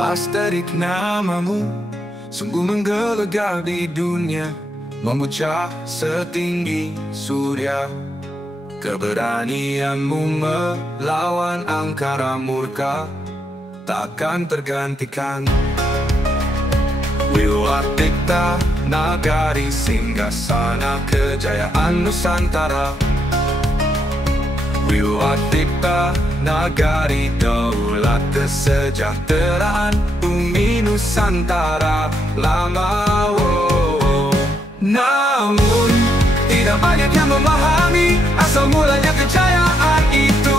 Al-Asterik namamu sungguh menggelegar di dunia, memuncak setinggi surya. Keberanianmu melawan angkara murka takkan tergantikan. Wiwatikta nagari singgasana kejayaan Nusantara. Wiwatikta nagari daulat kesejahteraan bumi Nusantara lama. Namun tidak banyak yang memahami asal mulanya kejayaan itu.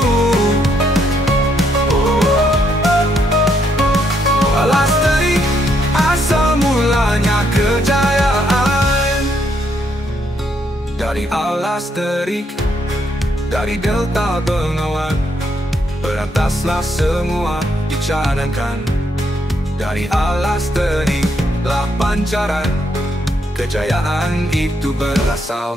Al-Asterik asal mulanya kejayaan. Dari Al-Asterik, dari Delta Bengawan, berantaslah semua dicanangkan. Dari Al-Asterik lah pancaran kejayaan itu berasal.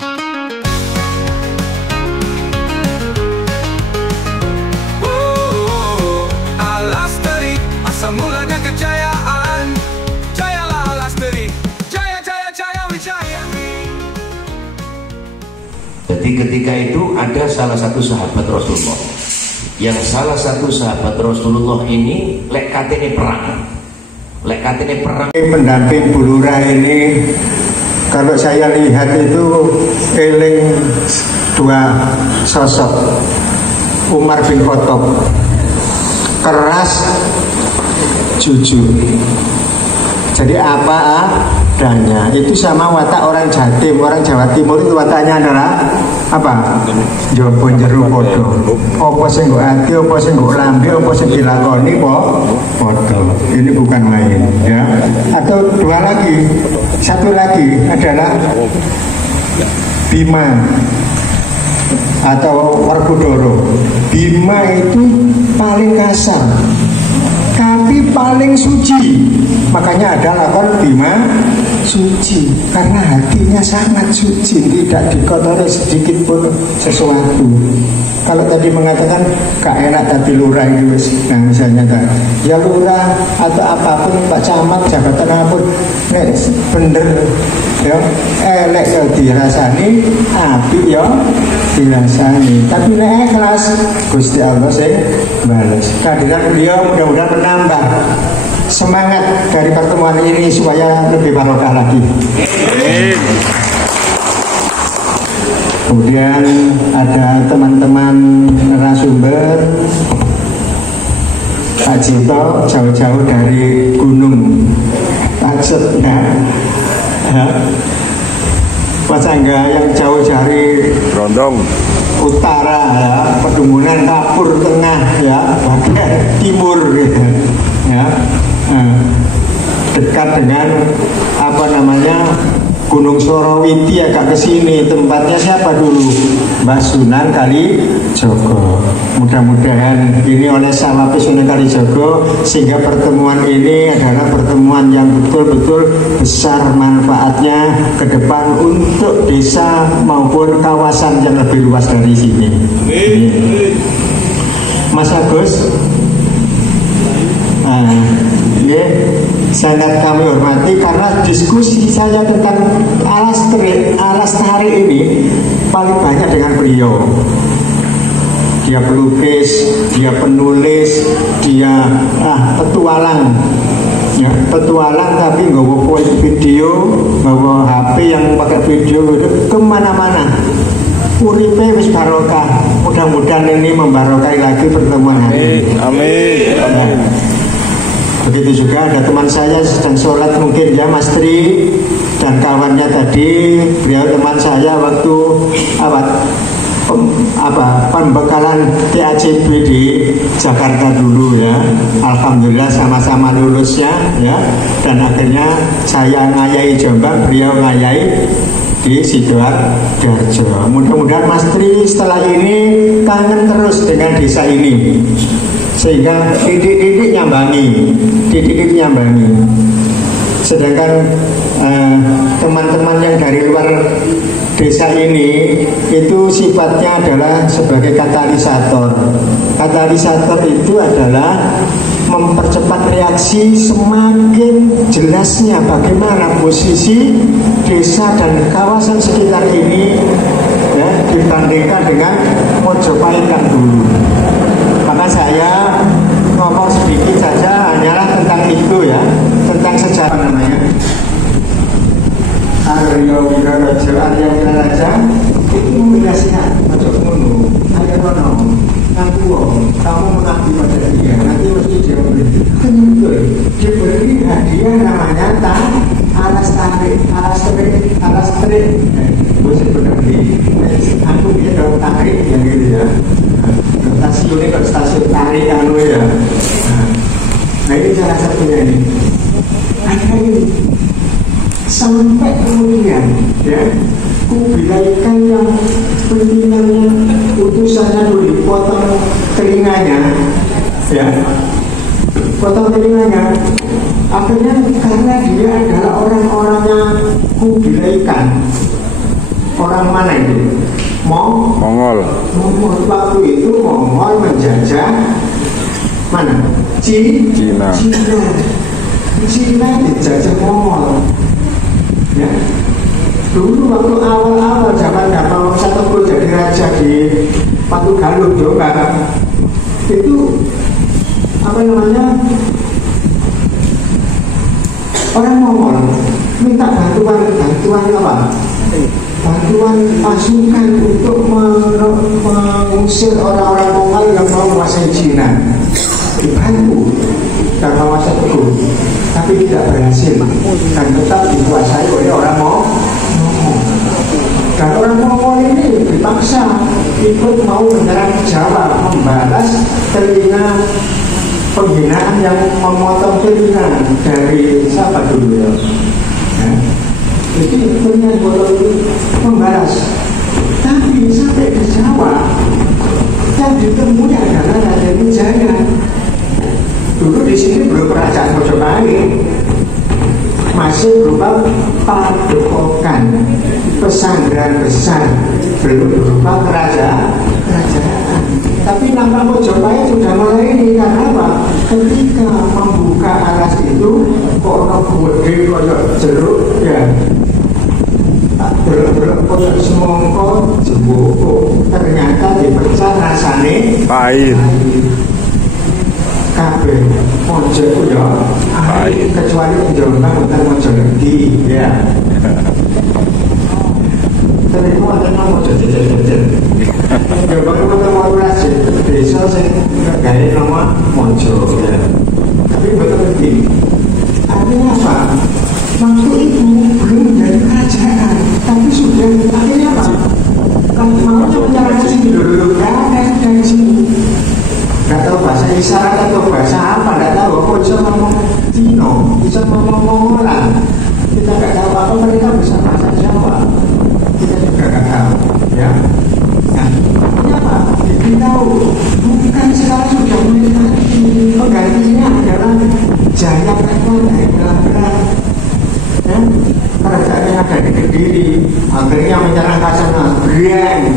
Al-Asterik asal mulanya kejayaan. Jayalah Al-Asterik, jaya jaya jaya wijaya. Jadi ketika itu ada salah satu sahabat Rasulullah, yang salah satu sahabat Rasulullah ini lekatnya perang. Pendamping Bulurah ini, kalau saya lihat itu eling dua sosok. Umar bin Khattab, keras, jujur. Jadi apa adanya, itu sama watak orang Jatim, orang Jawa Timur itu wataknya adalah apa? Jopo jero podo. Apa sing nggo ati, apa sing nggo lambe, apa sing dilakoni podo. Ini bukan main, ya. Atau satu lagi adalah Bima atau Werkudara. Bima itu paling kasar tapi paling suci, makanya ada lakon Bima suci, karena hatinya sangat suci, tidak dikotori sedikit pun sesuatu. Kalau tadi mengatakan gak enak tapi lurah itu, nah misalnya kan, ya lurah atau apapun, Pak Camat, jabatan apapun, nek bener ya elek ya dirasani, api ya dirasani, tapi nek ikhlas Gusti Allah sing balas. Kehadiran beliau mudah-mudahan menambah semangat dari pertemuan ini supaya lebih barokah lagi. Amin. Kemudian ada teman-teman narasumber, Pak Cito jauh-jauh dari Gunung Pajet ya. Mas Angga yang jauh dari Rondong utara ya, Pedumunan Kapur Tengah ya, bagian timur gitu ya. Dekat dengan apa namanya Gunung Sorowiti, agak ke sini. Tempatnya siapa dulu? Mbah Sunan Kalijogo. Mudah-mudahan ini oleh Salafi Sunan Kalijogo, sehingga pertemuan ini adalah pertemuan yang betul-betul besar manfaatnya ke depan untuk desa maupun kawasan yang lebih luas dari sini. Mas Agus, sangat kami hormati karena diskusi saya tentang Al-Asterik ini paling banyak dengan beliau. Dia pelukis, dia penulis, dia petualang, ya, petualang tapi nggawa video, nggawa HP yang pakai video itu kemana-mana. Uripe wis barokah. Mudah-mudahan ini membarokai lagi pertemuan hari ini. Amin. Amin. Begitu juga ada teman saya sedang sholat mungkin ya, Mas Tri dan kawannya tadi, beliau teman saya waktu pembekalan TACB di Jakarta dulu ya. Alhamdulillah sama-sama lulusnya ya, dan akhirnya saya ngayai Jombang, beliau ngayai di Sidoarjo. Mudah-mudahan Mas Tri setelah ini kangen terus dengan desa ini, sehingga titik-titik nyambangi. Sedangkan teman-teman yang dari luar desa ini itu sifatnya adalah sebagai katalisator. Katalisator itu adalah mempercepat reaksi, semakin jelasnya bagaimana posisi desa dan kawasan sekitar ini ya, dibandingkan dengan Mojopahit dulu. Maka saya ngomong sedikit saja hanyalah tentang itu ya, tentang sejarah namanya. Aryo Wiraraja, Aryo Wiraraja itu menjelaskan macam ngono. Ayo kono, ngaku kamu mengabdi pada dia, nanti mesti dia memberi. Dia beri hadiah namanya alas tarik. Bosnya berdiri. Aku dia dalam tarik yang gitu ya. Stasiunnya kalau stasiun tarik anu ya. Nah ini salah satunya ini. Akhirnya ini sampai kemudian ya Kubilaikan yang pentingannya utusannya dulu dipotong telinganya ya, potong telinganya. Akhirnya karena dia adalah orang-orangnya Kubilaikan. Orang mana itu? Mongol. Waktu itu Mongol menjajah mana? Cina dijajah Mongol ya. Dulu waktu awal-awal zaman Dharma Teguh jadi raja di Patugaluh Jombang, itu apa namanya, orang Mongol minta bantuan apa? Bantuan pasukan untuk mengusir orang-orang Mongol yang mau menguasai Cina. Dibantu Dharma Teguh, tapi tidak berhasil dan tetap dikuasai oleh orang Mongol. Dan orang Mongol ini dipaksa ikut mau menyerang Jawa, membalas telinga penghinaan yang memotong telinga dari siapa dulu ya? Jadi telinga potong itu membalas. Tapi sampai ke Jawa yang ditemui adalah Raden Wijaya. Dulu di sini belum kerajaan Mojopahit, masih berupa padepokan, pesantren besar, belum berupa kerajaan. Tapi nampak Mojopahit sudah mulai ini karena apa? Ketika membuka alas itu, kok orang gede koyok jeruk ya, jeruk koyok semongko jemboko, ternyata dipecah rasane pahit. Kabeh mojo itu ya kecuali Jombang bukan mojo lagi ya. Tapi itu ada mojo jejer. Jombang itu bukan mojo lagi, desa sing gaya nama mojo ya. Tapi betul lagi. Artinya apa? Waktu itu belum menjadi kerajaan, tapi sudah artinya apa? Kalau maunya menyerang sini dulu, ada dari sini. Gak tahu bahasa isyarat atau bahasa apa, gak tahu. Kok bisa ngomong Cino, bisa ngomong Mongolan. Kita gak tahu apa, mereka bisa bahasa Jawa. Kita juga gak tahu ya. Nah, ini apa? Kita tahu bukan sekarang sudah mulai penggantinya adalah Jaya Pakuan daerah ya. Kerajaan yang ada di Kediri akhirnya menyerang ke sana, Brian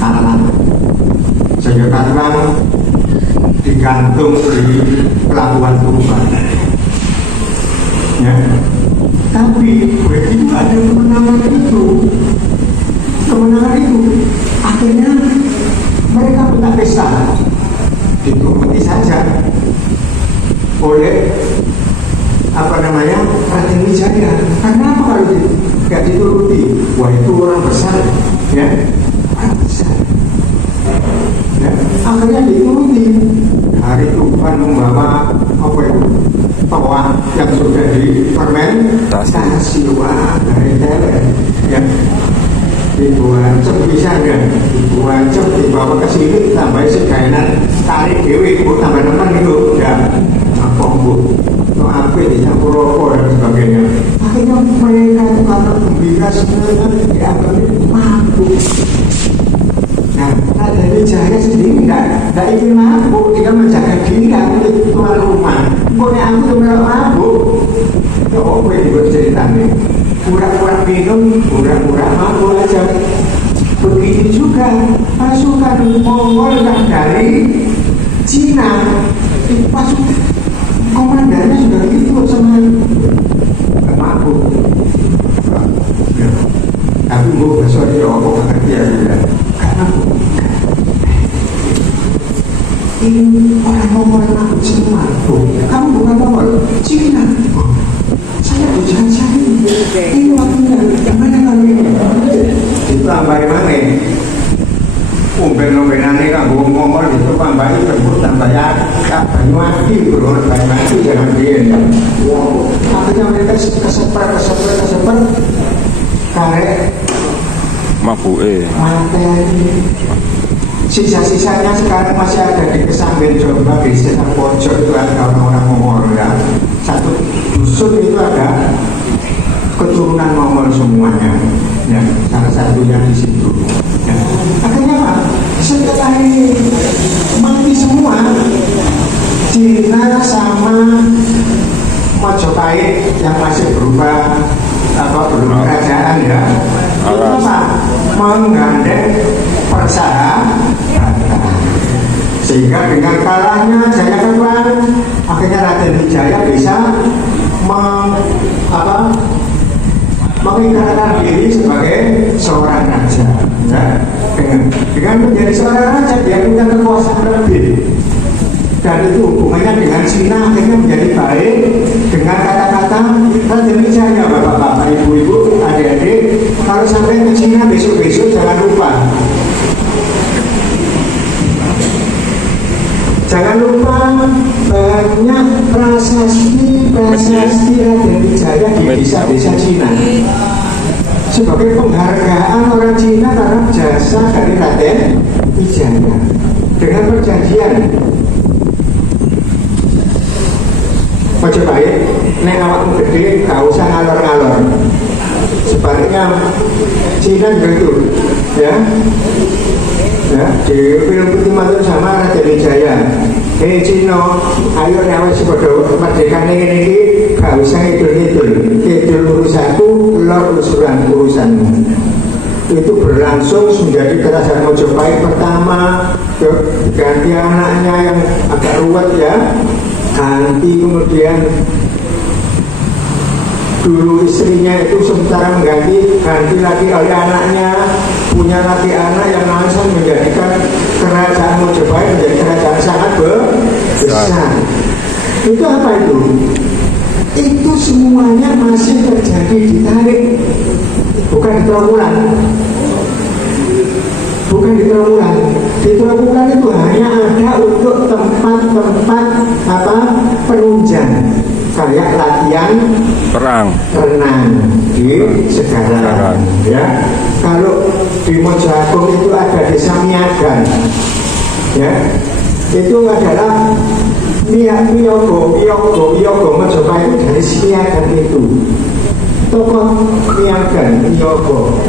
kalah. Jaya Pakuan digantung di pelabuhan Tuban ya. Tapi begitu ada kemenangan itu akhirnya mereka minta pesta, dituruti saja oleh apa namanya Raden Wijaya. Karena apa kalau tidak dituruti? Wah, itu orang besar ya, orang besar ya. Akhirnya dituruti. Hari Tuban membawa apa itu, toa yang sudah difermentasi, wah dari tele ya, dibuancep bisa kan, dibuancep dibawa ke sini, tambah segainan tarik dewi, bu tambah teman itu ya, apa bu, no apa dicampur rokok dan sebagainya. Akhirnya mereka itu karena gembira sebenarnya dianggap mampu. Nah, Raden Wijaya sendiri tidak ingin mabuk, dia menjaga diri, aku keluar rumah. Pokoknya aku tuh melok mabuk. Itu apa yang dibuat ceritanya? Pura-pura minum, pura-pura mabuk aja. Begitu juga pasukan Mongol yang dari Cina masuk komandannya sudah gitu sama nggak mampu. Tapi mau besok dia aku nggak ngerti ya sudah. Karena ini orang nomor aku semua. Kamu bukan nomor Cina. Saya bukan cari. Ini waktunya. Gimana kamu ini? Itu tambahin mana? Umben-umbenannya kan ngomong itu tambahin tersebut tambahin tambahin mati bro, tambahin mati jangan dia. Akhirnya mereka keseper karek mabuk materi. Sisa-sisanya sekarang masih ada di Kesamben Jombang, di sekitar pojok itu ada orang-orang Mongol ya. Satu dusun itu ada keturunan Mongol semuanya, ya. Salah satunya di situ. Ya. Akhirnya Pak, setelah ini mati semua, Cina sama Majapahit yang masih berupa belum kerajaan ya. Itu apa? Menggandeng persahabatan. Sehingga dengan kalahnya Jayakarta, akhirnya Raden Wijaya bisa mengikatkan diri sebagai seorang raja. Ya. Dengan menjadi seorang raja dia punya kekuasaan lebih. Dan itu hubungannya dengan Cina akhirnya menjadi baik dengan kata-kata Raden Wijaya, bapak-bapak, ibu-ibu, adik-adik. Kalau sampai ke Cina besok-besok jangan lupa banyak prasasti Raden Wijaya di desa-desa Cina sebagai penghargaan orang Cina karena jasa dari Raden Wijaya dengan perjanjian. Majapahit, nek awakmu gede, gak usah ngalor-ngalor. Sebaliknya Cina juga itu, ya. Di film Putih Mantu sama Raden Wijaya. Cina, ayo nyawa si bodoh merdeka ini gak usah ngidul-ngidul. Ngidul urusanku, lor urusanmu. Itu berlangsung menjadi kerajaan Majapahit pertama, ganti anaknya yang agak ruwet ya. Ganti kemudian dulu istrinya itu sementara ganti lagi oleh anaknya, punya lagi anak yang langsung menjadikan kerajaan Majapahit menjadi kerajaan sangat besar. Itu apa itu? Itu semuanya masih terjadi di tarik, bukan di Trawulan. Bukan di Trawulan. Di Trawulan itu hanya ada untuk tempat-tempat penunjang, kayak latihan renang di Segaran. Ya. Kalau di Mojagung itu ada desa Miagan. Ya. Itu adalah Miyogo Majapahit itu dari Miagan itu. Tokoh Miagan, Miyogo,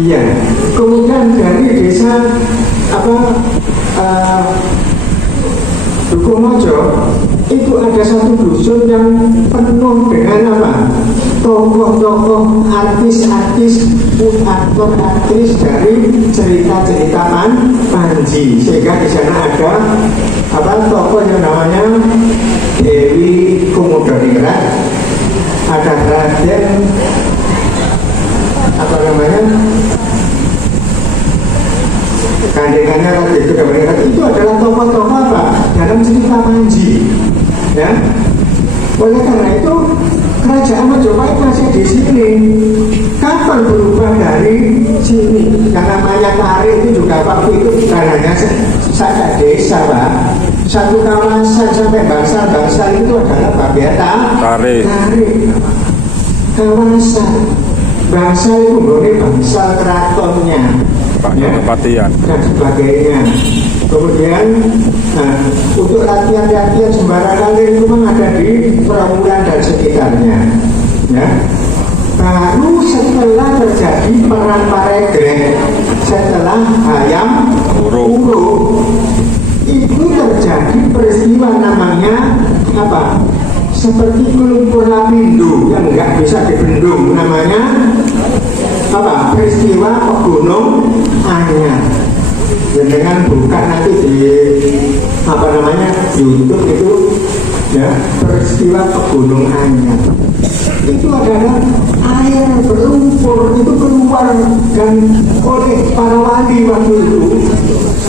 iya. Kemudian dari desa Dukumojo itu ada satu dusun yang penuh dengan tokoh-tokoh artis-artis, aktor-aktris dari cerita-cerita Panji. Sehingga di sana ada tokoh yang namanya Dewi Kumudoningrat. Ada Raden gandengannya Raden itu adalah tokoh-tokoh dalam cerita Panji, ya. Oleh karena itu kerajaan Majapahit masih di sini. Kapan berubah dari sini? Yang namanya tarik itu juga waktu itu bukan hanya saja desa, Pak. Satu kawasan sampai bangsa itu adalah bagian tarik. Kawasan bangsa itu boleh bangsa keratonnya, Kepatian dan sebagainya. Kemudian untuk latihan sembarangan itu memang ada di Trawulan dan sekitarnya, ya. Baru setelah terjadi perang Paregreh, setelah Hayam Wuruk, itu terjadi peristiwa namanya seperti lumpur lapindo yang nggak bisa dibendung, namanya peristiwa Gunung Anyar. Dengan buka nanti di YouTube itu ya, peristiwa pegunungannya itu adalah air berlumpur itu keluar dan oleh para wali waktu itu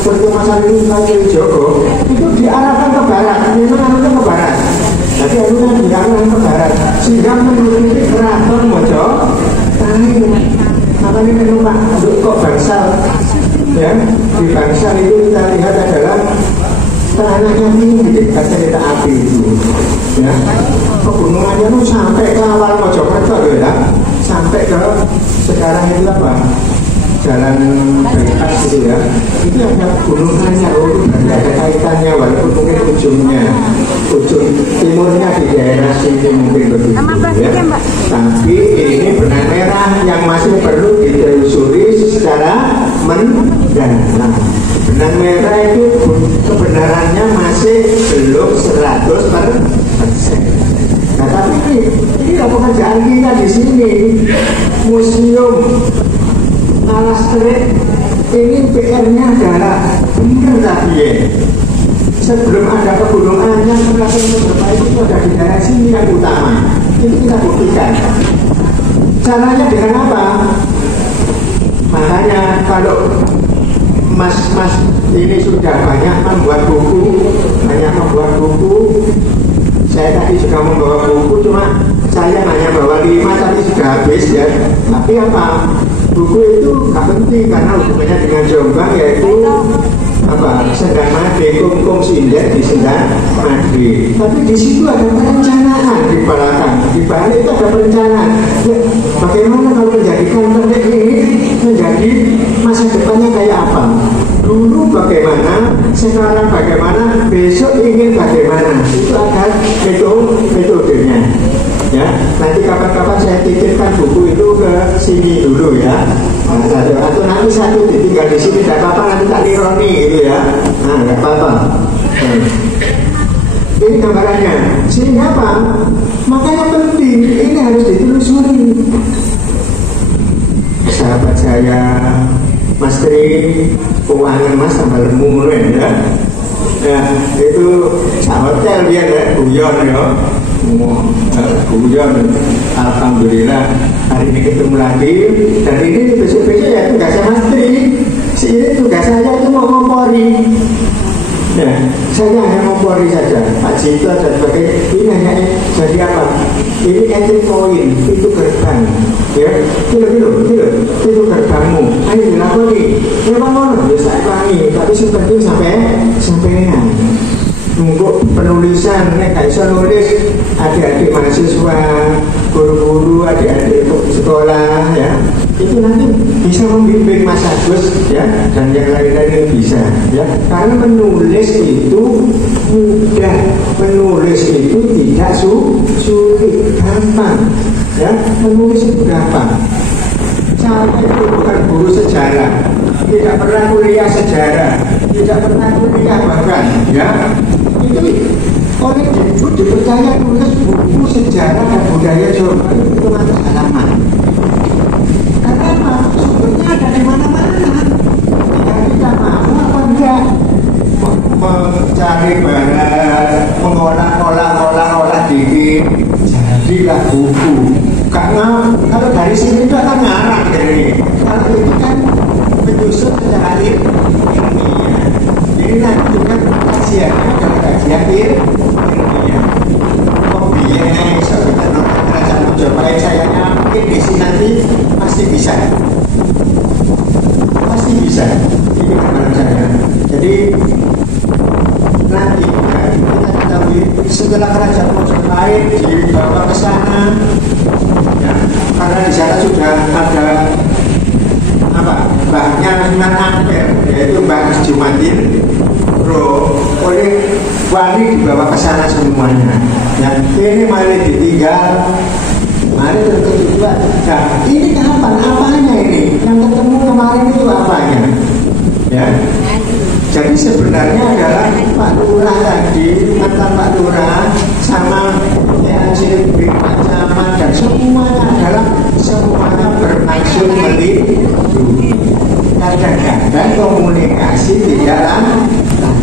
seperti Mas Ali Joko itu diarahkan ke barat, memang arahkan ke barat. Jadi alunan diarahkan ke barat sehingga menuruti keraton Mojopahit. Makanya memang kok bangsal, ya di bangsal itu kita lihat adalah tanahnya tinggi, kereta api itu, ya pegunungannya itu sampai ke awal Mojokerto ya, sampai ke sekarang itu apa? Jalan bypass gitu ya, itu ada gunungannya, itu ada kaitannya walaupun mungkin ujung timurnya di daerah sini mungkin begitu ya. Tapi ini benang merah yang masih perlu ditelusuri secara mendalam. Benang merah itu kebenarannya masih belum 100%. Nah tapi ini pekerjaan kita di sini, museum Alas Tret ini PR-nya adalah benar tadi ya. Sebelum ada pegunungannya, setelah itu ada di daerah sini yang utama. Itu kita buktikan. Caranya dengan apa? Makanya kalau mas-mas ini sudah banyak membuat buku, saya tadi juga membawa buku, cuma saya hanya bawa 5 tapi sudah habis ya. Tapi apa? Buku itu gak penting karena hubungannya dengan Jombang yaitu apa? Sendang Made, Kungkung Sinden di Sendang Made. Tapi di situ ada perencanaan di belakang. Di balik itu ada perencanaan. Ya, bagaimana kalau menjadikan Terdek ini menjadi masa depannya kayak apa? Dulu bagaimana, sekarang bagaimana, besok ingin bagaimana? Itu ada metodenya. Ya, nanti kapan-kapan saya titipkan buku itu ke sini dulu ya. Nah, atau nanti satu ditinggal di sini, tidak apa-apa, nanti tak ironi gitu ya. Nah, tidak apa-apa. Ini gambarannya. Sehingga apa? Makanya penting, ini harus ditelusuri. Sahabat saya, Mas Tri, keuangan Mas tambah lemu ya. Ya, itu hotel dia ya, guyon ya. Kemudian alhamdulillah hari ini ketemu lagi dan ini besok-besok ya tugasnya Mas Tri. Ini tugas saya itu mau ngompori ya, saya hanya ngompori saja Pak Cito dan sebagainya. Ini hanya jadi apa? Ini entry point, itu gerbang ya, itu gerbangmu, ayo dilakoni ya bangun, ya saya ulangi tapi seperti sampainya untuk penulisan, gak bisa nulis adik-adik mahasiswa, guru-guru, adik-adik sekolah ya, itu nanti bisa membimbing Mas Agus ya, dan yang lain-lain bisa ya, karena menulis itu mudah, menulis itu tidak sulit, gampang ya, menulis itu gampang. Saya itu bukan guru sejarah, tidak pernah kuliah sejarah, tidak pernah kuliah bahkan ya, itu oleh Dikbud dipercaya tulis buku sejarah dan budaya Jawa itu 200 halaman. Karena apa? Sumbernya ada di mana-mana. Ya kita mau apa enggak mencari bahan, mengolah dikit, jadilah buku. Karena kalau dari sini itu akan ngarang ini. Kalau itu kan menyusun secara ilmiah. Ini nanti juga kajiannya adalah kajian ilmiah. Pembiayaan sebenarnya kerajaan Mojopahit sayangnya mungkin di sini nanti pasti bisa. Ini gambaran saya. Jadi nanti kita ketahui setelah kerajaan Mojopahit dibawa ke sana. Ya, karena di sana sudah ada mbahnya Sunan Ampel, yaitu Mbah Jumadin oleh wali dibawa ke sana semuanya. Ya, ini mari ditinggal, mari tertutup. Nah, ini kapan? Apanya ini? Yang ketemu kemarin itu apanya? Ya. Jadi sebenarnya adalah Pak Lurah tadi, mantan Pak Lurah sama Hasil Ancaman dan semuanya bermaksud melindungi. Kadang-kadang komunikasi tidak lancar.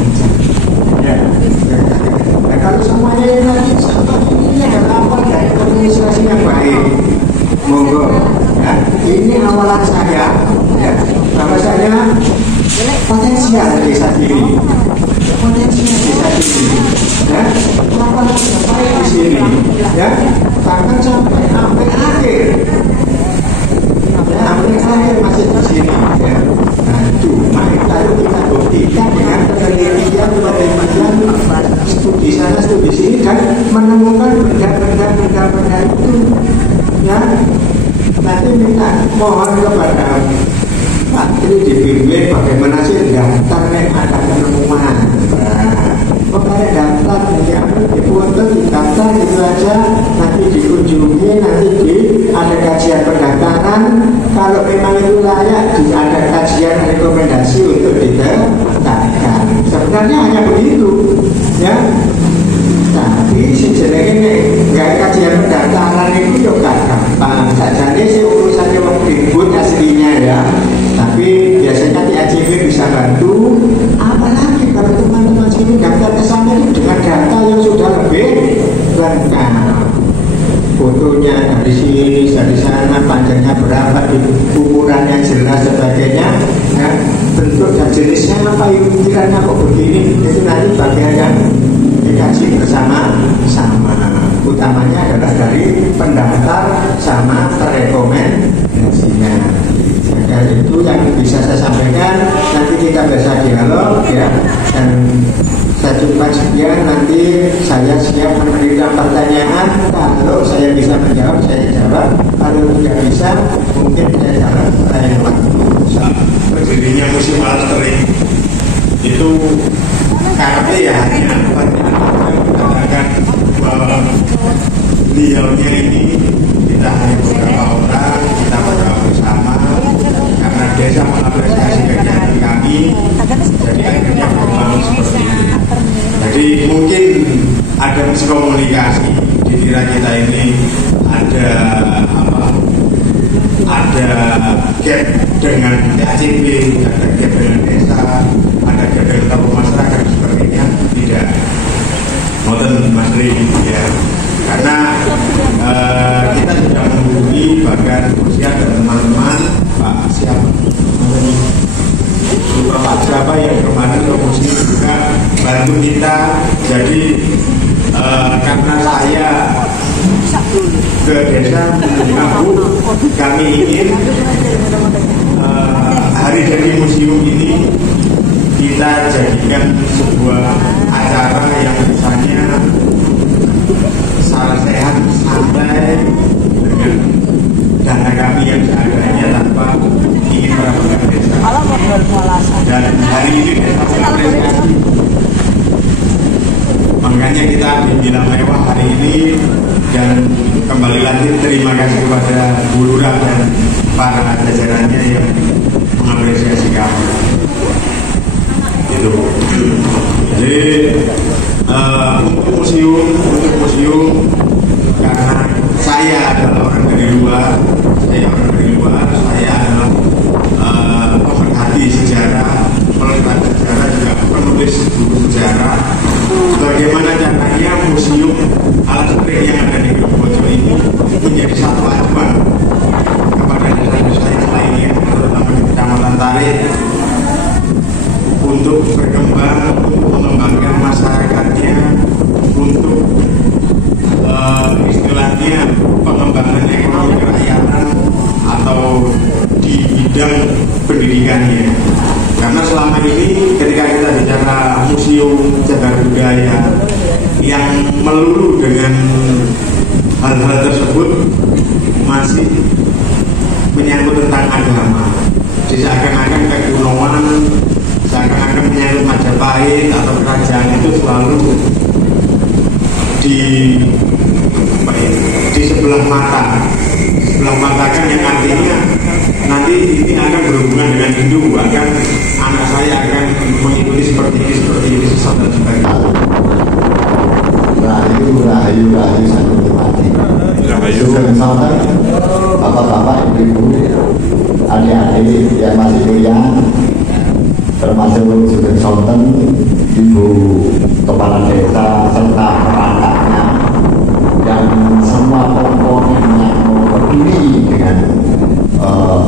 Ya. kalau semuanya nanti ini adalah awal dari administrasi yang baik. Monggo, ya, ini awalan saya, ya, bahwasanya potensial desa ini, ya, apa sampai di sini, ya, bahkan sampai akhir, ya, akhir masih di sini, ya. Nah, cuma kita buktikan dengan penelitian studi sana studi sini dan menemukan benda-benda itu, ya. Nanti minta mohon kepada Pak ini dibimbing bagaimana sih daftar yang ada penemuan. Pokoknya daftar yang dibuat daftar itu aja, nanti dikunjungi, nanti ada kajian pendaftaran. Kalau memang itu layak, ada kajian rekomendasi untuk didaftarkan. Sebenarnya hanya begitu, ya. Tapi sebenarnya nggak kajian pendaftaran itu juga gampang. Sajane sih urusannya ribut aslinya, ya. Tapi biasanya TACP bisa bantu. Apalagi kalau teman-teman sini daftar ke sana itu dengan data yang sudah lebih lengkap. Fotonya dari sini, dari sana, panjangnya berapa, ukurannya jelas sebagainya, ya. Bentuk dan jenisnya apa, ukurannya kok begini, itu nanti bagian yang dikaji bersama-sama. Utamanya adalah dari pendaftar sama terrekomendasinya. Ya, itu yang bisa saya sampaikan. Nanti kita bisa dialog, ya. Dan saya cukupkan sekian. Nanti saya siap menerima pertanyaan. Kalau saya bisa menjawab, saya jawab. Kalau tidak bisa, mungkin saya jawab lain waktu. Berdirinya musim alat kering itu karena ya hanya mengatakan bahwa beliaunya ini kita hanya beberapa orang, kita berdoa bersama karena desa mengapresiasi kegiatan kami, jadi akhirnya berkembang seperti itu. Jadi mungkin ada miskomunikasi di diri kita ini, ada gap dengan TACP, ada gap dengan desa, ada gap dengan tokoh masyarakat, sepertinya tidak. Mohon Mas Ri, ya, karena kita sudah menghubungi bahkan usia dan teman-teman Pak siapa yang kemarin promosi juga bantu kita. Jadi karena saya ke desa menunggu, kami ingin hari jadi museum ini kita jadikan sebuah acara yang misalnya salah sehat, santai, dengan dana kami yang seadanya tanpa ingin meragukan desa. Dan hari ini desa mengapresiasi, makanya kita dibilang mewah hari ini. Dan kembali lagi terima kasih kepada Bu Lurah dan para jajarannya yang mengapresiasi kami. Itu. Jadi untuk museum karena saya adalah orang dari luar, saya adalah pemerhati sejarah, pemerhati sejarah juga penulis buku sejarah. Bagaimana caranya museum alat kering yang ada di Grogbojo ini menjadi satu acuan kepada desa-desa yang lainnya, terutama di Kecamatan Tarik, untuk berkembang, untuk mengembangkan masyarakatnya, untuk istilahnya pengembangan ekonomi kerakyatan atau di bidang pendidikannya. Karena selama ini ketika kita bicara museum cagar budaya yang melulu dengan hal-hal tersebut masih menyangkut tentang agama, seakan-akan kekunoan, seakan-akan menyangkut Majapahit atau kerajaan itu selalu di sebelah mata kan, yang artinya nanti ini akan berhubungan dengan Hindu, bahkan anak saya akan mengikuti seperti ini sesat dan sebagainya. Rahayu satu mati. Sugeng sonten bapak-bapak, ibu-ibu, adik-adik yang masih kuliah, termasuk Sugeng sonten Ibu Kepala Desa serta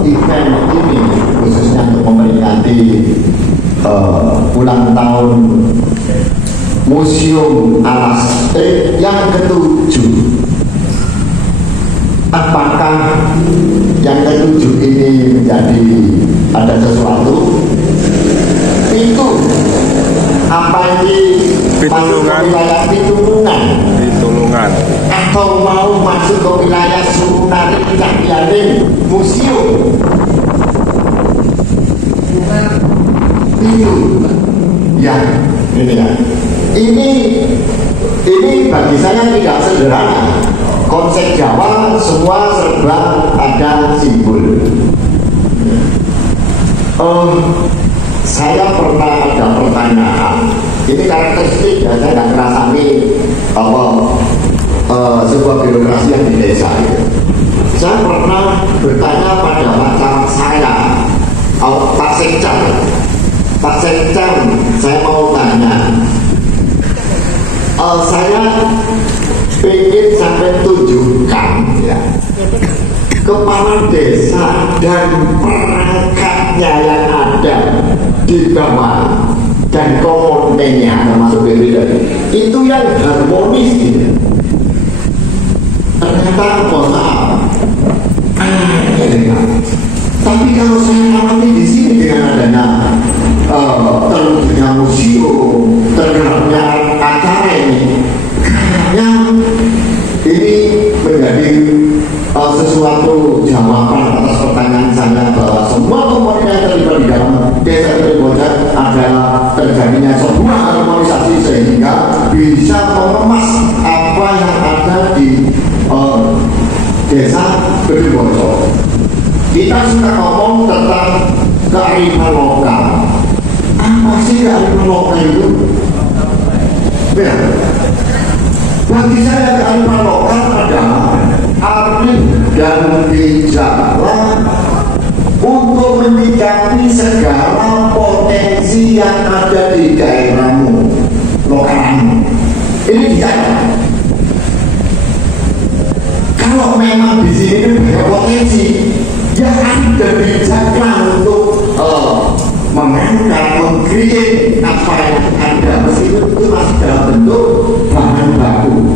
event ini khususnya untuk memperingati ulang tahun Museum Alas yang ke-7. Apakah yang ke-7 ini menjadi ada sesuatu? Itu apa ini masuk ke wilayah Pitulungan atau mau masuk ke wilayah Sunan Cakyaning museum? Itu ya, ini ya. Ini bagi saya tidak sederhana. Konsep Jawa semua serba ada simbol. Saya pernah ada pertanyaan. Ini karakteristik ya, saya tidak merasani sebuah birokrasi yang di desa itu. Saya pernah bertanya pada pacar saya, Pak Sekcam, saya mau tanya. Saya ingin sampai tunjukkan ya, kepala desa dan perangkatnya yang ada di bawah dan komponennya termasuk BPD itu yang harmonis gitu. Ternyata apa? Tapi kalau saya alami di sini dengan adanya terwujudnya museum, terkenalnya acara ini, kayaknya ini menjadi sesuatu jawaban atas pertanyaan saya bahwa semua komponen yang terlibat di dalam desa Tribojat adalah terjadinya sebuah harmonisasi sehingga bisa mengemas apa yang ada di desa Tribojat. Kita suka ngomong tentang kearifan lokal. Apa sih kearifan lokal itu? Ya. Bagi saya kearifan lokal adalah arif dan bicara untuk menyikapi segala potensi yang ada di daerahmu, lokalmu. Ini bicara. Kalau memang di sini banyak potensi, ya ada bijaklah untuk mengangkat, mengkreat apa yang ada, meskipun itu masih dalam bentuk bahan baku.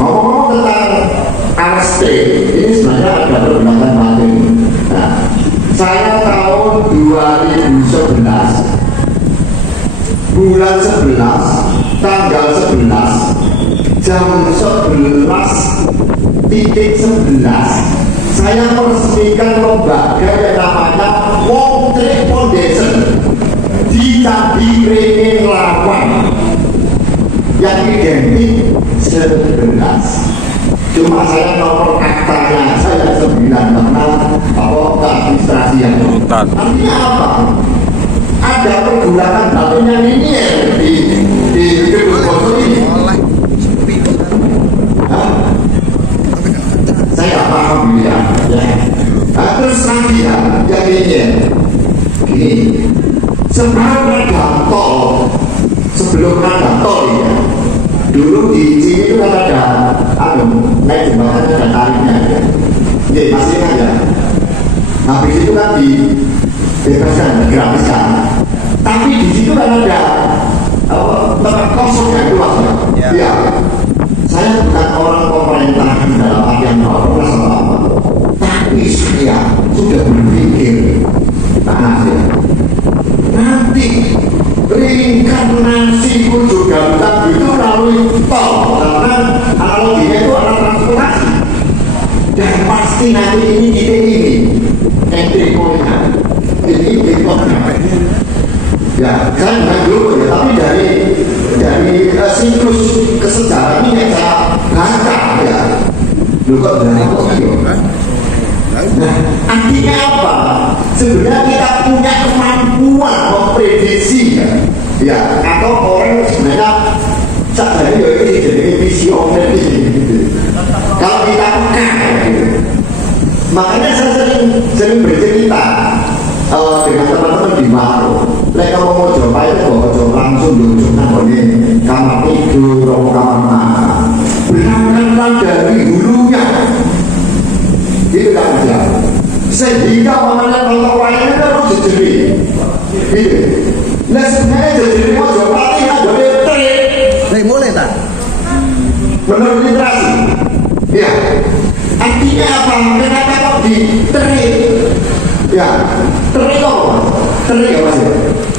Ngomong-ngomong tentang RST, ini sebenarnya ada perdebatan batin. Nah, saya tahun 2011, bulan 11, tanggal 11, jam 11:11, saya meresmikan lembaga yang namanya Wong Trade Foundation di Candi Ringin Lawang yang identik 11. Cuma saya nomor aktanya saya 9 karena keadministrasian. Artinya apa? Ada pergulakan batunya ini di gedung foto ini. Saya paham ya. Terus lagi ya, yang ini sebelum ada tol, ya. Dulu di sini itu kan ada, naik jembatan ada tarifnya ya. Jadi masih aja. Habis itu kan dibebaskan, gratiskan. Tapi di situ kan ada tempat kosong yang luas ya. Ya. Saya bukan orang pemerintahan dalam artian apa, tapi saya sudah berpikir nanti reinkarnasi wujud ganteng itu melalui tol, karena analoginya itu adalah transportasi, dan pasti nanti ini entry point-nya ini ya kan bukan dulu ya, tapi dari siklus kesejarah ini yang saya baca ya. Juga dari nah, artinya apa? Sebenarnya kita punya kemampuan memprediksi ya, atau orang sebenarnya sadar ya ini jadi visioner gitu. Kalau kita peka gitu. Makanya saya sering bercerita dengan teman-teman di Maro. Lek kamu mau coba itu langsung diunjukkan oleh kamar tidur, kamar makan. Berangkat dari hulunya. Itu kan aja. gitu. Nah sebenarnya jadi Mojopati ada trik. Mulai tak? Menurut literasi, ya. Artinya apa? Kenapa kok diterik? Ya, terik apa? Terik apa sih?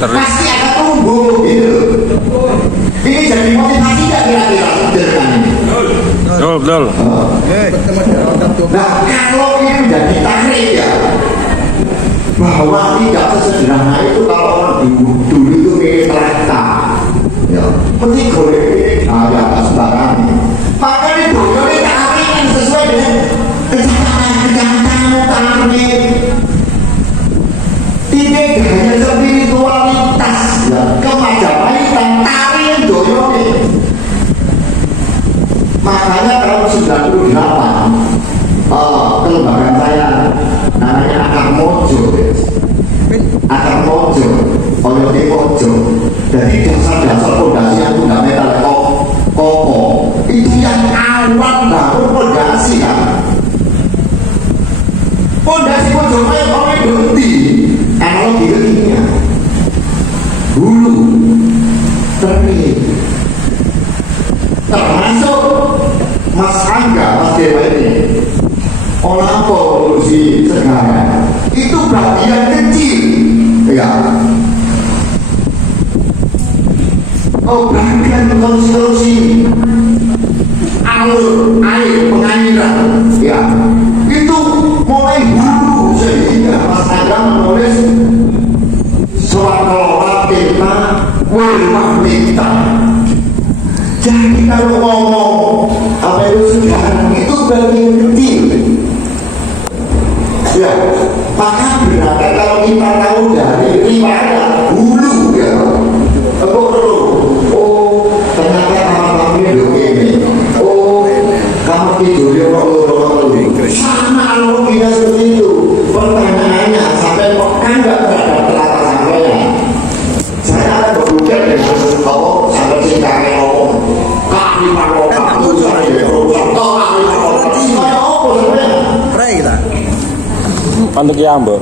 Pasti akan tumbuh gitu. Ini jadi motivasi nggak kira-kira dengan ini? Betul. Nah, kalau ini menjadi tarik ya, bahwa tidak sesederhana itu kalau orang dulu itu milih traktor, ya, penting golek ini ada sembarangan. Maka ini golek tarik yang sesuai dengan kencang tarik. Ini hanya spiritualitas, ya, kemajapahit tarik yang doyone. Makanya tahun 98 kelembagaan saya namanya Akar Mojo, Oyote Mojo. Jadi dasar-dasar fondasi yang fundamental kokoh itu yang awal bangun fondasi kan. Fondasi Mojo kayak orang ganti analogi kekininya dulu terik termasuk Mas Angga, Mas Dewa ini olah polusi sekarang itu bagian kecil ya. Bagian konstruksi alur air pengairan ya itu mulai dulu sehingga Mas Angga menulis suara kita Wirmahmita. Jadi kalau ngomong apa itu sekarang itu bagian kecil ya. Maka berarti kalau kita tahu dari riwayat dulu ya, ternyata kamu ini kamu tidurnya sama analoginya seperti itu. Pertanyaannya sampai kok enggak terhadap telata sampainya. Saya akan berpikir dengan sampai singkangnya ngomong Untuk ya mbak.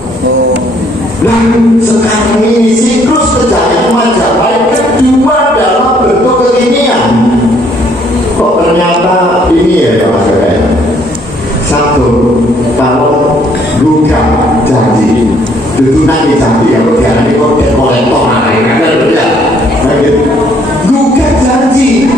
Nah sekarang ini siklus kejayaan Majapahit kedua dalam bentuk kekinian. Kok ternyata ini ya Mas Yaya. Satu, kalau bukan janji itu nanti janji ya karena ini kok kolektor bukan janji.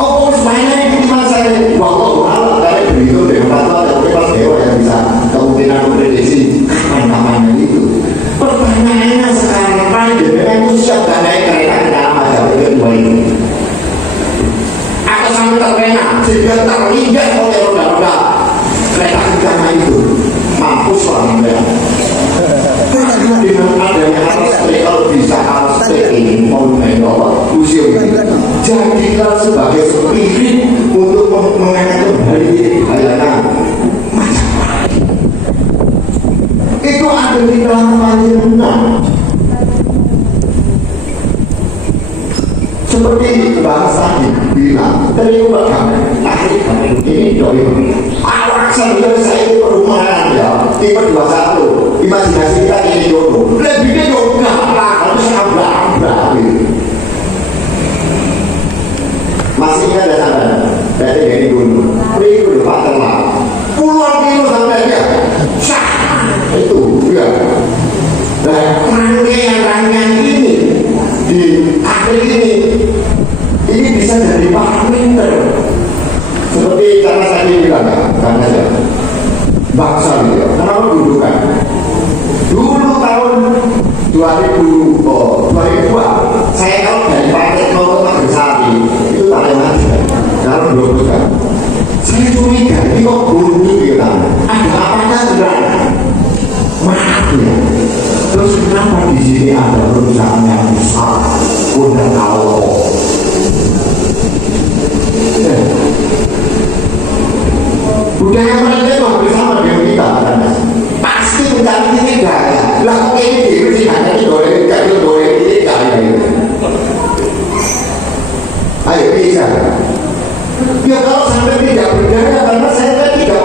Oh, semuanya ini cuma saya waktu malam dari begitu Dewa atau Mas Dewa yang bisa kemungkinan memprediksi kapan-kapan itu. Pertanyaannya sekarang Dewa itu siap dan naik kereta ke dalam Majapahit kedua ini. Atau sampai terlena sehingga terlindas oleh roda-roda kereta kencana itu. Mampus lah Anda. Karena dengan adanya atas kalau bisa atas ini mau menolak usia ini. Jadilah sebagai spirit untuk mengangkat kembali layanan Majapahit. Itu ada di dalam panjenengan. Seperti bahasa bilang dari umat akhir ini doi awak saya itu perumahan ya tipe 21 imajinasi kita ini dulu lebihnya juga lah harus abah masih ada sampai dari gunung itu depan terlah puluhan kilo sampai dia itu ya. Nah rangkaian ini di akhir ini bisa jadi parameter seperti cara saya bilang ya, karena ya bangsa gitu ya. Kenapa dudukan dulu tahun 2002 saya kalau dari Paket mau ke Magersari itu paling aja kalau dudukan saya curiga ini kok bunyi gitu ada apanya sebenarnya maaf ya. Terus kenapa di sini ada perusahaan yang besar udah kalau budaya mereka itu hampir sama dengan kita kan? Pasti mencari titik gaya lah kok ini di hanya boleh titik gaya ayo bisa ya kalau sampai tidak berdaya karena saya tidak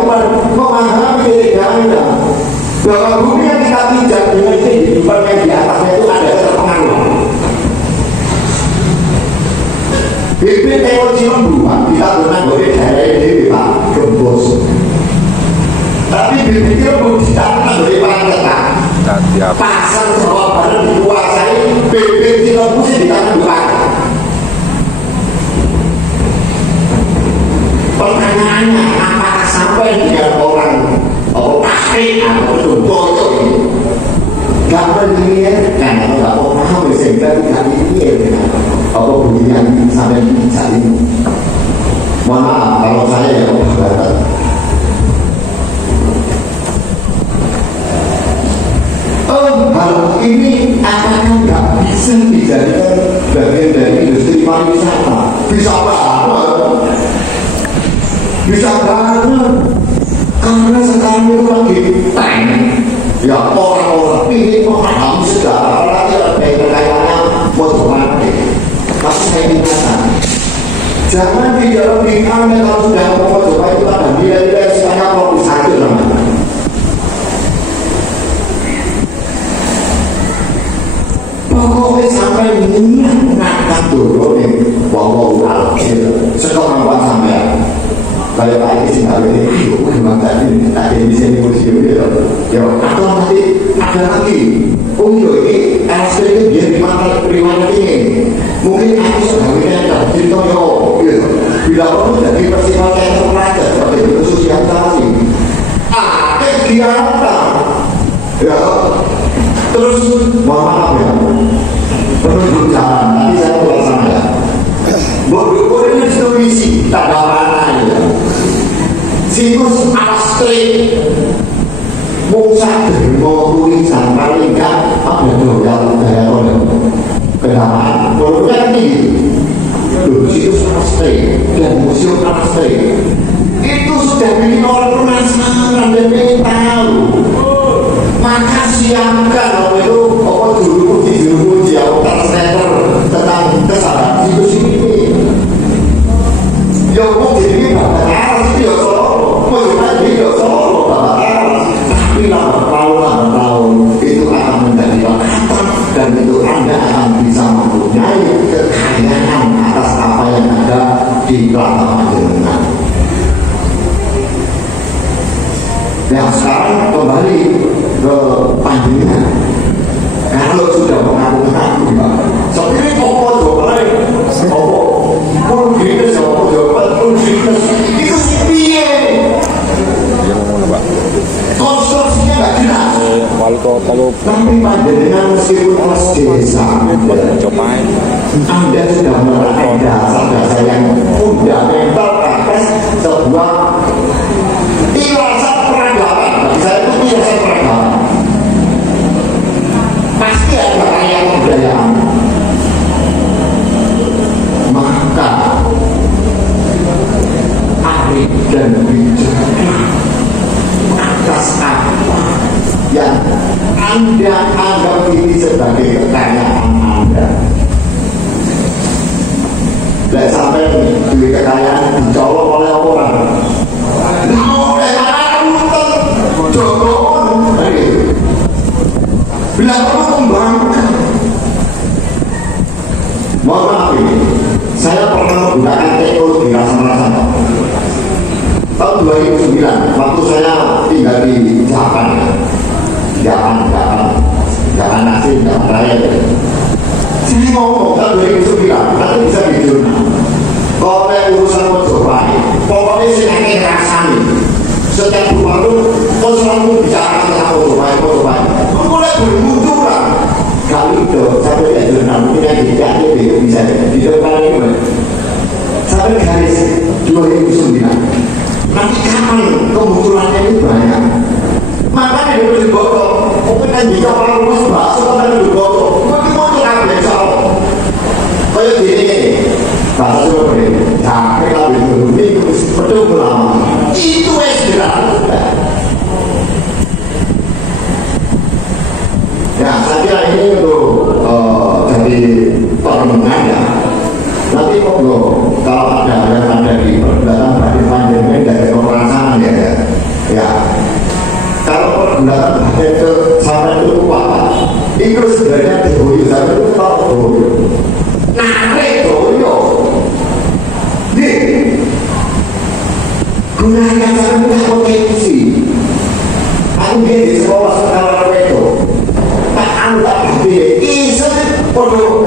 memahami titik gaya bahwa bumi yang kita pijak dengan kehidupan yang di pasar Jawa Barat dikuasai BB Cilebu di tangan Bupati. Pertanyaannya, apakah sampai dengan orang pasti atau bocor ini gak mengingatkan atau gak mau paham sehingga tidak diingat apa bunyinya sampai saat ini. Mohon maaf kalau saya ya Barat. Hal ini apakah nggak bisa dijadikan bagian dari industri pariwisata? Bisa banget, bisa banget. Karena sekarang itu lagi tren, ya orang-orang ingin memahami segala rakyat baik kekayaannya motomatik. Tapi saya ingatkan, jangan di dalam diri Anda kalau sudah mau coba itu ada nilai-nilai supaya fokus saja namanya. Pokoknya sampai mengingatkan dulu nih, walau sekarang buat sampai kayak Pak Isi kali ini, memang tadi di sini museum gitu. Ya, atau nanti ada lagi. Oh ini LSP itu dia di mana ini? Mungkin aku sedang mengingatkan cerita yo, gitu. Bila perlu jadi festival teater pelajar seperti itu sosialisasi. Kegiatan, ya. Terus mohon maaf ya, penunjuk jalan. Nanti saya pulang sana ya. Bodoh ini visi tanda mana ya? Situs astri Musa Dermo tulisan paling enggak ada doyal daya kodok kenapa? Bodohnya ini situs astri dan museum astri itu sudah bikin orang penasaran dan ingin tahu. Maka siapkan waktu itu apa juru-puji apa translator tentang kesalahan situs ini. Ya kok jadi Bapak Aras itu ya Solo, kok jadi ya Solo Bapak Aras. Tapi lambat tahun itu akan menjadi lakatan dan itu Anda akan bisa mempunyai kekayaan atas apa yang ada di belakang panjenengan. Yang sekarang kembali ke panjenengan. Kalau sudah mengaku-ngaku seperti Opo Jokowi, Opo Gines, Opo Jokowi, itu piye? Konstruksinya nggak jelas. Tapi panjenengan meskipun kelas desa, Anda sudah menerapkan dasar-dasar yang fundamental atas sebuah irasan peradaban. Bagi saya itu irasan peradaban. Pasti ada kaya kebudayaan. Maka arif dan bijaksana atas apa yang Anda anggap ini sebagai kekayaan Anda. Dan sampai duit kekayaan dicolok oleh orang. Oleh Arunten Jokowi. Bila perlu membanggakan. Mohon maaf ini, saya pernah menggunakan teknologi rasa-rasa. Tahun 2009, waktu saya tinggal di Japan Nasib, Japan Raya. Saya ngomong tahun 2009, nanti bisa di jurnal. Kalau urusan Mojopahit, pokoknya saya rasani. Setiap rumah itu, kau selalu bicara tentang Mojopahit. Mulai bermunculan. Kali itu, sampai di jurnal, mungkin yang tidak bisa di depan ini. Sampai garis 2009. Nanti kapan kemunculannya ini banyak. Makanya dia berbodoh. Mungkin kan jika orang rumah bakso kan berbodoh. Mungkin muncul apa yang salah. Kayak gini, bahasa seperti ini. Capek lah ini betul lama. Itu yang ya, saya kira ini untuk jadi permenang ya. Nanti kalau ada yang ada di pergulatan batin panjenengan dari perasaan ya. Kalau pergulatan batin itu sampai itu apa? Itu sebenarnya dihoyo sampai itu tahu hoyo. Narik hoyo. Nih, gunakan sampai potensi. Aku di sekolah sekarang itu Isa perlu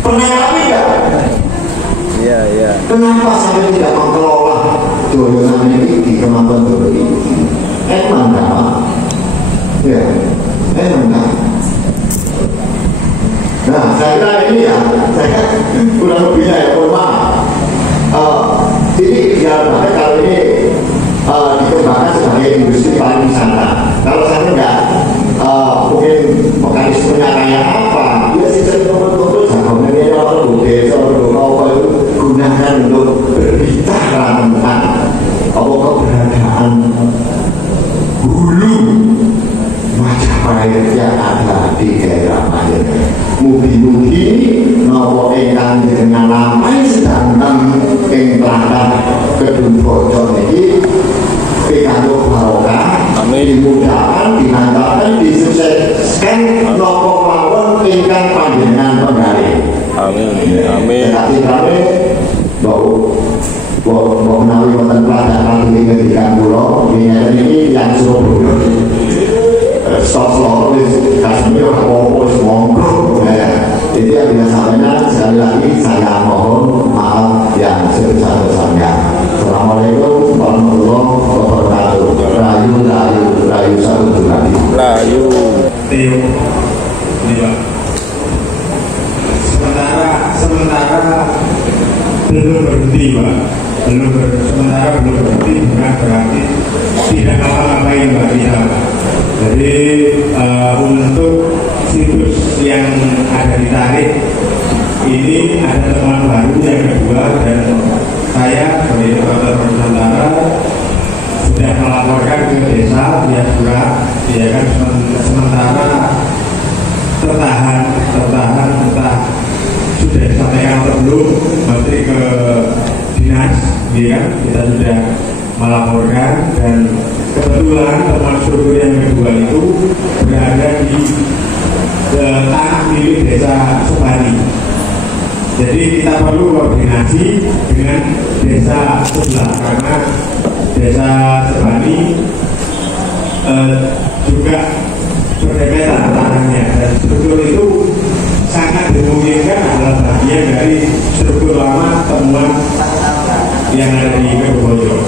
pernah alami nggak? Iya. Kenapa sampai tidak mengelola dorongan ini di kemampuan dorongan ini? Emang nggak? Ya, emang nggak? Nah, saya kira ini ya, saya kurang lebihnya ya, mohon maaf. Ini biar kalau ini dikembangkan sebagai industri pariwisata. Kalau saya enggak, mungkin mekanismenya kayak apa? Ya sistem untuk jagoannya orang desa orang itu gunakan untuk berbicara tentang keberadaan hulu Majapahit yang ada di daerah Majapahit. Mugi-mugi nopo ingkang dengan ramai sedangkan ing tlatah Kedung Bojong iki pikantuk barokah, dimudahkan, dilancarkan, disukseskan nopo mawon ingkang panjenengan penggali. Amin. Tapi kami bahwa menawi wonten pelajaran ini ketika kula ini yang Surabaya stok loro kasih apa monggo. Jadi yang biasanya sekali lagi saya mohon maaf yang sebesar-besarnya. Assalamualaikum warahmatullahi wabarakatuh. Rayu satu lagi. Rayu. Teo, ini Pak. Sementara belum berhenti Pak. Sementara belum berhenti bukan berarti tidak ngapa-ngapain Pak kita. Jadi untuk situs yang ada ditarik ini ada teman baru yang kedua, dan saya sebagai Kepala Nusantara sudah melaporkan ke desa via surat, ya kan, sementara tertahan entah sudah disampaikan atau belum menteri ke dinas, ya kan, kita sudah melaporkan, dan kebetulan teman struktur yang kedua itu berada di tanah milik desa Sebani. Jadi kita perlu koordinasi dengan desa sebelah, karena desa Sebani juga berdekatan tanahnya, dan struktur itu sangat dimungkinkan adalah bagian dari struktur lama temuan yang ada di Kedung.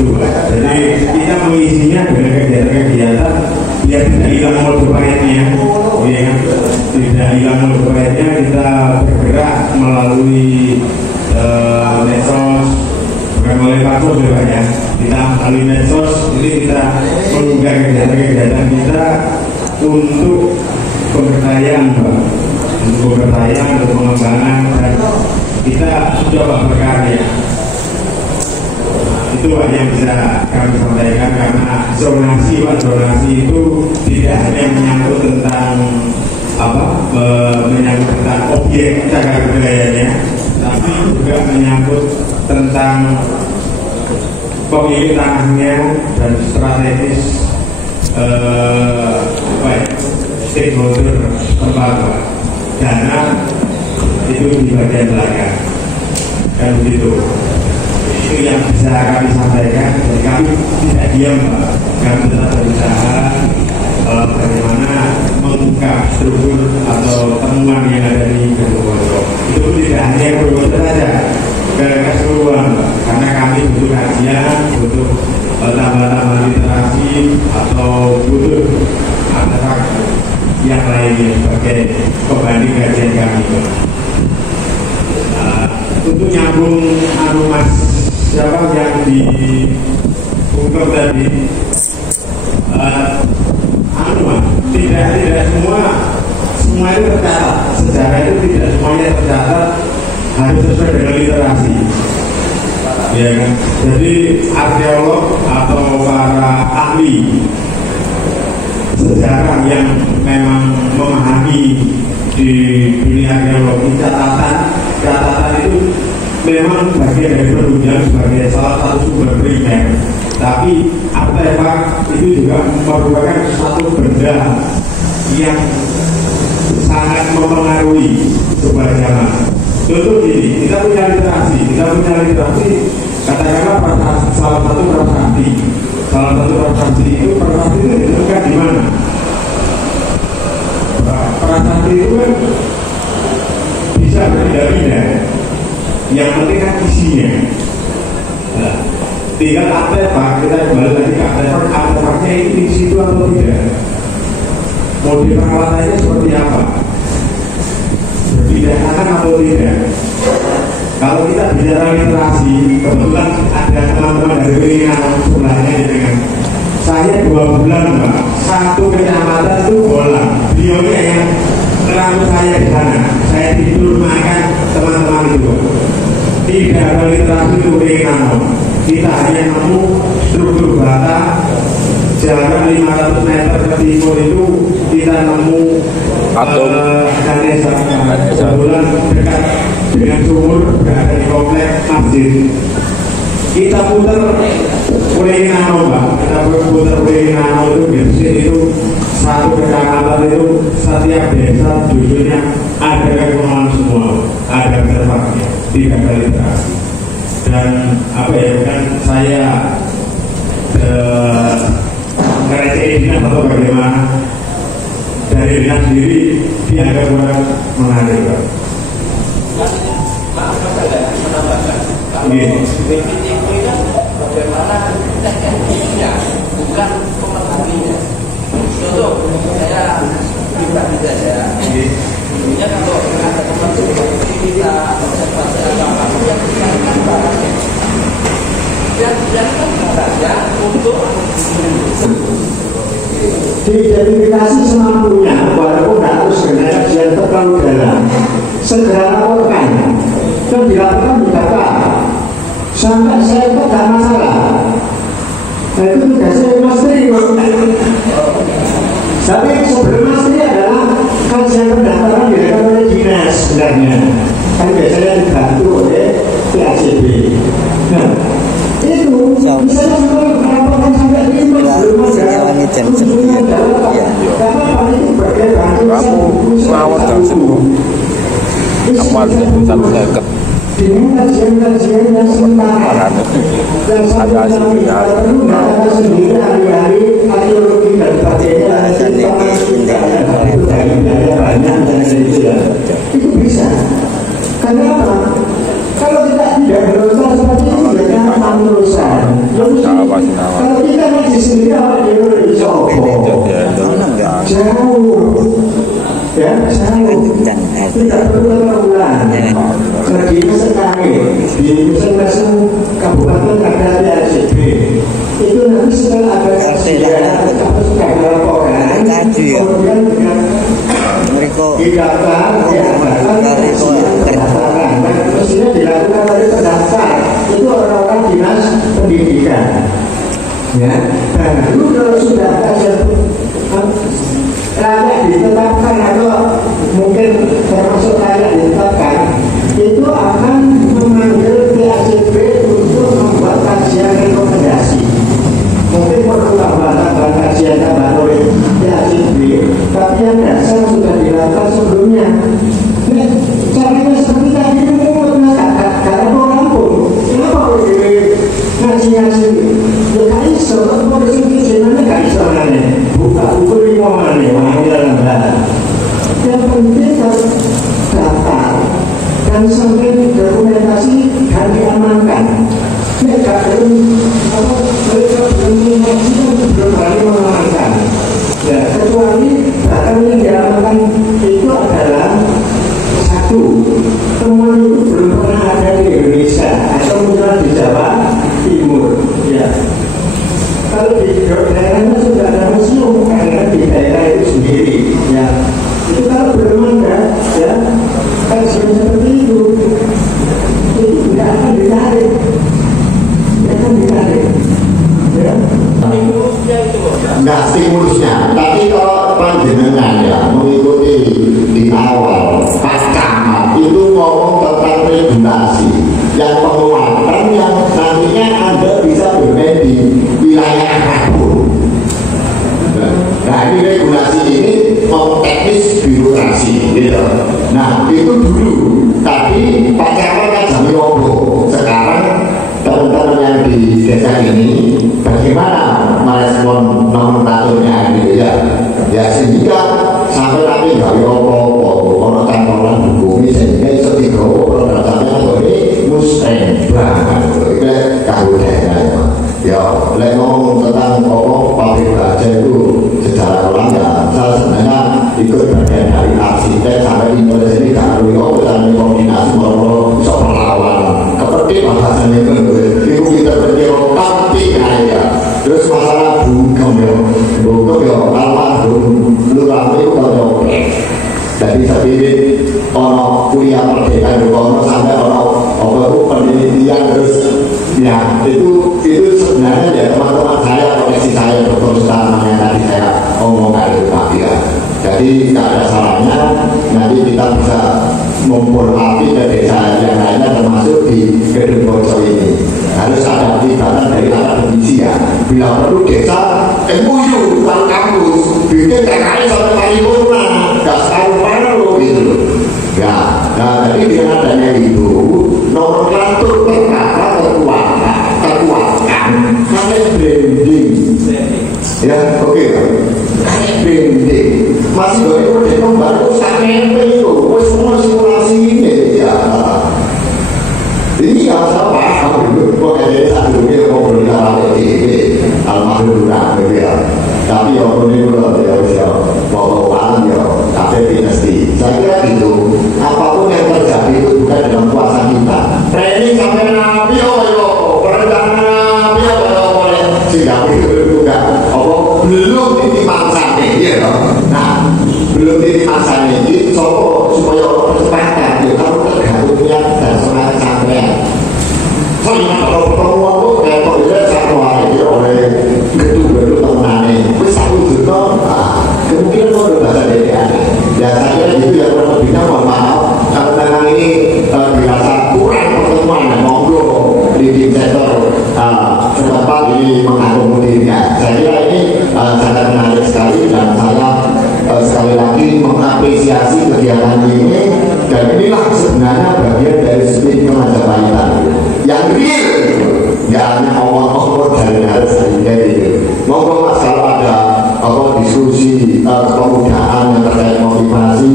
Jadi kita mengisinya dengan kegiatan-kegiatan biar tidak hilang Majapahitnya, ya, tidak hilang Majapahitnya. Kita bergerak melalui medsos, bukan melalui pansos ya, kita melalui medsos. Ini kita mengunggah kegiatan-kegiatan kita untuk pemberdayaan, untuk pengembangan, dan kita coba berkarya. Itu yang bisa kami sampaikan, karena zonasi itu tidak hanya menyangkut tentang menyangkut tentang objek cagar budayanya, tapi juga menyangkut tentang pemilik tanahnya dan strategis stakeholder tempat dana itu di bagian belakang, kan begitu. Itu yang bisa kami sampaikan. Jadi kami tidak diam Pak, kami tetap berusaha bagaimana membuka struktur atau temuan yang ada di Kedung Bojong. Itu tidak hanya Kedung Bojong saja, keseluruhan Pak, karena kami butuh kajian, butuh tambahan literasi, atau butuh artefak yang lainnya sebagai pembanding kajian kami Pak. Untuk nyambung Mas siapa yang diungkap tadi, tidak semua itu tercatat. Sejarah itu tidak semuanya tercatat, harus sesuai dengan literasi, ya kan. Jadi arkeolog atau para ahli sejarah yang memang memahami di dunia arkeologi, catatan itu memang bagian dari penunjang sebagai salah satu sumber primer, tapi artefak itu juga merupakan satu benda yang sangat mempengaruhi sebuah zaman. Contoh gini, kita punya literasi, katakanlah salah satu prasasti itu ditemukan di mana? bisa berpindah-pindah. Yang penting kan isinya. Nah, tinggal artefak, kita kembali lagi ke artefaknya itu di situ atau tidak. Mode perawatannya seperti apa? Berpindah tangan atau tidak? Kalau kita bicara literasi, kebetulan ada teman-teman dari Wiringan sebelahnya dengan saya 2 bulan Mbak, satu kecamatan itu bola. Beliau yang ngeramu saya di sana, saya tidur makan teman-teman itu. Tidak ada literasi itu Wiringan. Kita hanya nemu struktur bata jarak 500 meter ke timur itu kita nemu Ganesha kebetulan dekat dengan sumur berada di kompleks masjid. Kita putar Wiringan Mbak, kita putar Wiringan itu biasanya itu satu kecamatan itu setiap desa judulnya ada kekurangan semua, ada reservasinya, tidak ada literasi. Dan apa ya, bukan saya ngerecehin dinas atau bagaimana, dari dinas sendiri dianggap kurang menarik. Maaf Mas, saya menambahkan kalau BPTP kan bagaimana tekniknya, bukan pemahaminya. Contoh, saya pribadi saja, dulunya kalau ada teman seperti kita observasi agama yang dikatakan barangnya dan kan barangnya untuk diidentifikasi semampunya, walaupun tidak harus dengan kajian terlalu dalam, segera laporkan dan dilakukan di data sampai saya itu tidak masalah. Nah, itu tugasnya Mastri. Tapi sebelum Mastri adalah kajian pendaftaran dilakukan oleh dinas sebenarnya, kan biasanya dibantu oleh PACB. Nah, itu bisa melaporkan sampai itu sebelum ada kunjungan dalam karena itu bagian bantu ngawat jam 10 awal jam 1 dengan kajian-kajian yang sementara dan sampai sendiri hari-hari arkeologi dan sebagainya banyak dan itu bisa. Karena apa? Kalau kita tidak berusaha seperti itu, kita manusia. Kalau kita ngaji sendiri, apa dia bisa? Jauh, ya, jauh. Tidak perlu terulang. Lagi sekali di masing-masing kabupaten ada PACB. Itu nanti setelah ada kajian atau sudah ada laporan, kemudian didaftar, mestinya dilakukan oleh pendaftar itu orang-orang dinas pendidikan. Ya, baru kalau sudah kajian layak ditetapkan atau mungkin termasuk layak ditetapkan, itu akan memanggil PACB untuk membuat kajian rekomendasi. Mungkin perlu tambahan kajian tambahan oleh PACB, tapi yang dasar sudah dilakukan sebelumnya. Nah, caranya seperti tadi itu karena orang pun kenapa boleh ngaji-ngaji ya gak iso, kalau disini jenanya gak iso nanya buka buku lima mana yang penting harus daftar dan sampai dokumentasi dan diamankan. Mereka belum ngaji belum berani mengamankan ya, kecuali bahkan yang diamankan itu adalah satu, temuan itu belum pernah ada di Indonesia atau mungkin di Jawa Timur ya. Kalau di daerahnya sudah ada museum karena di daerah itu sendiri ya. Itu kalau belum ada ya, kajian seperti itu tidak akan ditarik, tidak akan ditarik ya. Enggak stimulusnya, tapi kalau panjenengan ya mengikuti di awal pas camat itu ngomong tentang regulasi yang penguatan yang nantinya Anda bisa bermain di wilayah apapun. Nah ini regulasi ini mau teknis birokrasi gitu. Nah itu dulu, tapi Pak Camat kan jamin obo. Sekarang teman-teman yang di desa ini bagaimana merespon nomenklaturnya gitu ya. Ya sehingga sampai nanti nggak apa-apa arsitek sampai Indonesia ini gak perlu kita kombinasi mau bisa perlawanan kepenting bahasanya itu kita berkira tapi kaya terus masalah bungkem ya almarhum lurah itu kalau jadi seperti ono kuliah merdeka ono sampai ono penelitian terus ya itu sebenarnya ya teman-teman saya koneksi saya Dr. Sultan yang tadi saya omongkan itu tadi ya. Jadi tidak ada salahnya nanti kita bisa menghormati ke desa yang lainnya termasuk di Gedung Bojo ini harus ada pelibatan dari akademisi ya. Bila perlu desa MUU bukan kampus bikin TKI sampai paripurna nggak separuh gitu ya. Nah jadi dengan adanya itu nomenklatur perkara kekuatan kalian branding ya oke branding masih boleh udah membantu sampai itu semua simulasi ini ya ini nggak usah paham kok ada satu dia mau berbicara ini almarhum gitu ya tapi ya ini ya bawa ya tapi dinasti saya kira gitu apapun yang terjadi itu bukan dalam kuasa kita training sampai nabi perencanaan nabi boleh sehingga itu juga belum dimasaknya ya nah belum dimasaknya ini supaya percepatan ya kalau tergantungnya dan semangat sampai kalau pertemuan itu kayak pembelian satu hari oleh gedung-gedung temenannya itu 1 juta kemungkinan mau bahasa DPR ya saya kira itu ya kurang lebihnya mohon maaf kalau memang ini dirasa kurang pertemuan monggo di tim sektor setempat ini mengakomodirnya saya kira ini sangat menarik sekali dan saya sekali lagi mengapresiasi kegiatan ini dan inilah sebenarnya bagian dari spirit Majapahit yang real nggak hanya omong-omong dari harus jadi monggo mas kalau ada diskusi kepemudaan yang terkait motivasi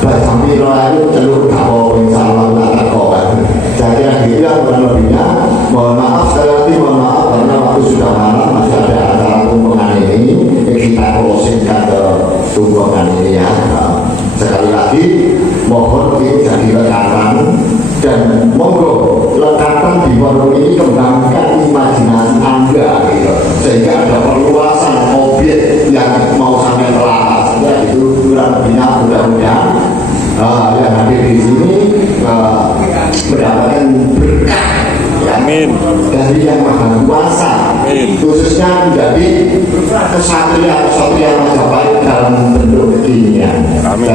sampai itu jalur kalau misalnya tak kawan saya kira gitu ya kurang lebihnya mohon maaf sekali lagi mohon maaf karena waktu sudah malam masih ada acara tumpengan ini kita closingkan ke tumpengan ini ya sekali lagi mohon ini jadi lengkapan dan monggo lengkapan di warung ini kembangkan imajinasi Anda gitu sehingga ada perluasan objek yang mau sampai telakas ya itu kurang lebihnya mudah-mudahan yang hadir di sini mendapatkan berkah ya, amin dari yang maha kuasa amin. Khususnya menjadi kesatria Majapahit dalam bentuk kekinian. Amin.